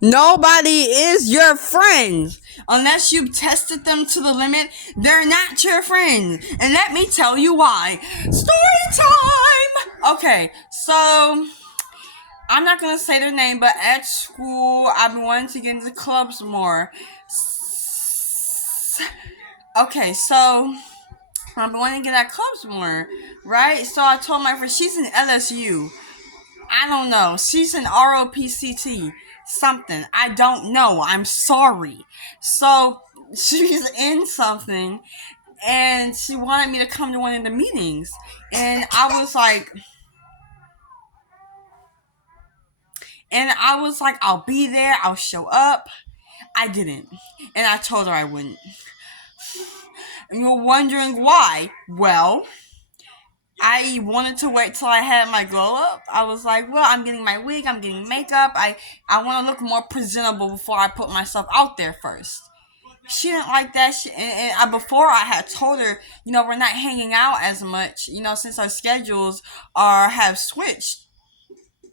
Nobody is your friend. Unless you've tested them to the limit, they're not your friend. And let me tell you why. Story time! Okay, so I'm not gonna say their name, but at school, I've been wanting to get into clubs more. Okay, so I've been wanting to get at clubs more, right? So I told my friend, she's in LSU. I don't know. She's in ROPCT something. I don't know. I'm sorry. So she's in something, and she wanted me to come to one of the meetings, and I was like, I'll be there. I'll show up. I didn't, and I told her I wouldn't. And you're wondering why? Well, I wanted to wait till I had my glow up. I was like, well, I'm getting my wig, I'm getting makeup. I want to look more presentable before I put myself out there first. She didn't like that. Before I had told her, we're not hanging out as much, since our schedules have switched.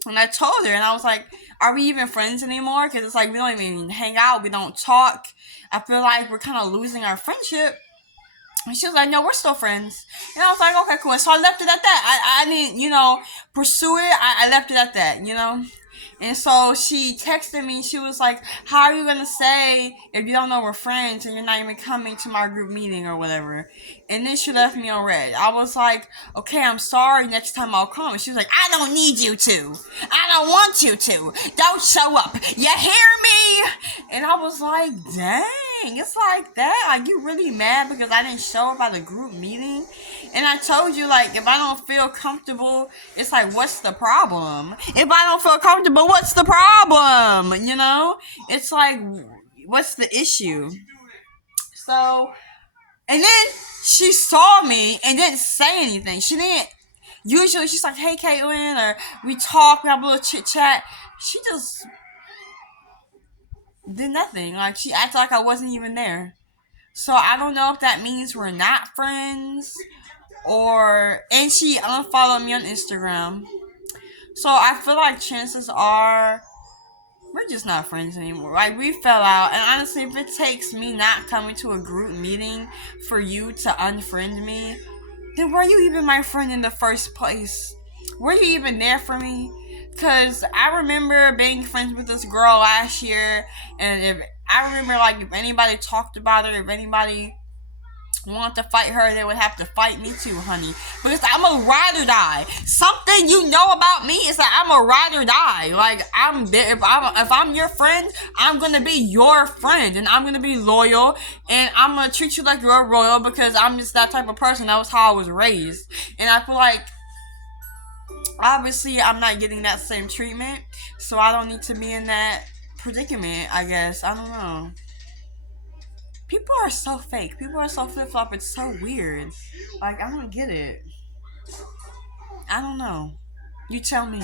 And I told her, and I was like, are we even friends anymore? Because it's like we don't even hang out, we don't talk. I feel like we're kind of losing our friendship. And she was like, no, we're still friends. And I was like, okay, cool. So I left it at that. I didn't, pursue it. I left it at that. And so she texted me. She was like, how are you going to say if you don't know we're friends and you're not even coming to my group meeting or whatever? And then she left me on red. I was like, okay, I'm sorry. Next time I'll come. And she was like, I don't need you to. I don't want you to. Don't show up. You hear me? And I was like, dang. It's like that. Like, you really mad because I didn't show up at a group meeting? And I told you, like, if I don't feel comfortable, it's like, what's the problem? If I don't feel comfortable, what's the problem? It's like, what's the issue? So, and then she saw me and didn't say anything. She didn't. Usually she's like, hey, Caitlin, or we talk, we have a little chit chat. She just did nothing. Like, she acted like I wasn't even there. So I don't know if that means we're not friends, and she unfollowed me on Instagram. So I feel like chances are we're just not friends anymore. Like, we fell out, and honestly, if it takes me not coming to a group meeting for you to unfriend me, then were you even my friend in the first place? Were you even there for me? Because I remember being friends with this girl last year, and if anybody talked about her, if anybody wanted to fight her, they would have to fight me too, honey. Because I'm a ride or die. Something you know about me is that I'm a ride or die. Like, I'm there. If I'm your friend, I'm gonna be your friend, and I'm gonna be loyal, and I'm gonna treat you like you're royal because I'm just that type of person. That was how I was raised, and I feel like obviously I'm not getting that same treatment, so I don't need to be in that predicament. I guess I don't know. People are so fake. People are so flip flop. It's so weird. Like, I don't get it. I don't know. You tell me.